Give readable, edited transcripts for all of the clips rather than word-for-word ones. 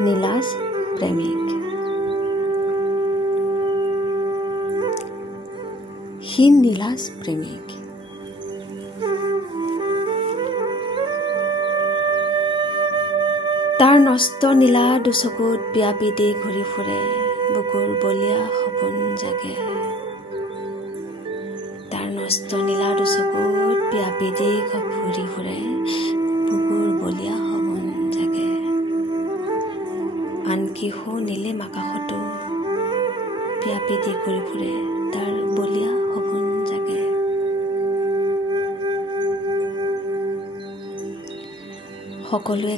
নীলাজ প্ৰেমিক। সি নীলাজ প্ৰেমিক। তাৰ নষ্ট নীলা দুচকুত ব্যাপী দি ঘূৰি ফুৰে বুকুৰ বলিয়া সপোন জাগে। তাৰ নষ্ট নীলা দুচকুত ব্যাপী দি ঘূৰি ফুৰে বুকুৰ বলিয়া সপোন জাগে। আনকি সৌ নীলিম আকাশতো ব্যাপী দি ঘূৰি ফুৰে তাৰ বলিয়া সপোন জাগে। সকলোৱে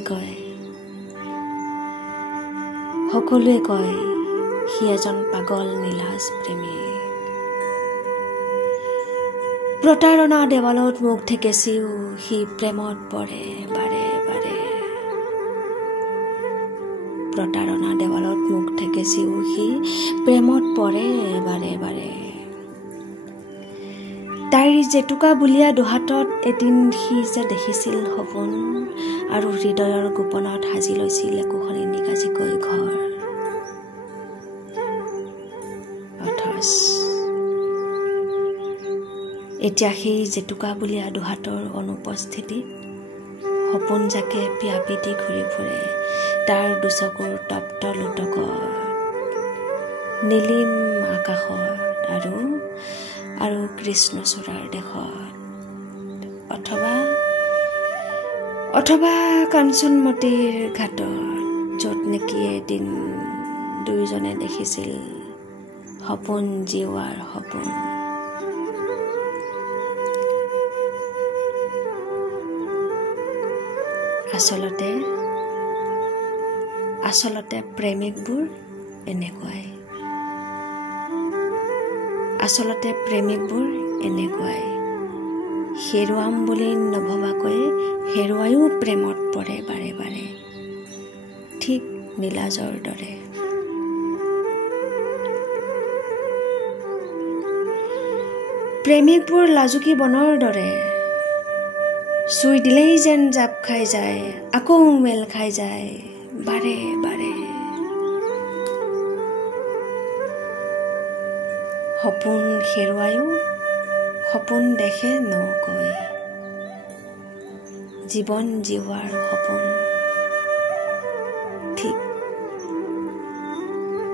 কয় সি এজন পাগল নীলাজ প্ৰেমিক। প্ৰতাৰণা দেৱালত মুখ ঠেকেচিও সি প্ৰেমত পৰে বাৰে বাৰে। প্ৰতাৰণা দেৱালত মুখ ঠেকেচিও সি প্ৰেমত পৰে বাৰে বাৰে। তাইৰ জেতুকা বুলিয়া দুহাতত এদিন সি যে দেখিছিল সপোন আৰু হৃদয়ৰ গোপনত সাজি লৈছিল একোখনি নিগাজিকৈ ঘৰ। অথচ এতিয়া সেই জেতুকা বুলিয়া দুহাতৰ অনুপস্থিতিত সপোন জাকে ব্যাপী দি ঘূৰি ফুৰে তাৰ দুচকুৰ তপ্ত লোটকত নীলিম আকাশত আৰু কৃষ্ণচূড়াৰ দেশত অথবা কাঞ্চনমতীৰ ঘাটত য'ত নেকি এদিন দুয়োজনে দেখিছিল সপোন জীৱাৰ সপোন। আচলতে প্ৰেমিকবোৰ এনেকুৱাই হেৰুৱাম বুলি নভবাকৈ হেৰুৱায়ো প্ৰেমত পৰে বাৰে বাৰে ঠিক নীলাজৰ দৰে। প্ৰেমিকবোৰ লাজুকী বনৰ দৰে চুই দিলেই যেন জাপ খাই যায় আকৌ মেল খাই যায় বাৰে বাৰে। সপোন হেৰুৱায়ো সপোন দেখে নকৈ জীৱন জীৱাৰ সপোন। ঠিক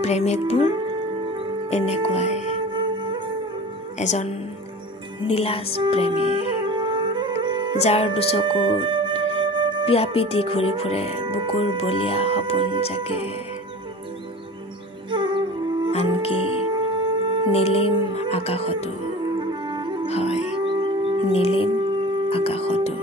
প্ৰেমিকবোৰ এনেকুৱাই এজন নীলাজ প্ৰেমিক যাৰ দুচকুত ব্যাপী দি ঘূৰি ফুৰে বুকুৰ বলিয়া সপোন জাগে। আনকি নীলিম আকাশতো হয় নীলিম আকাশতো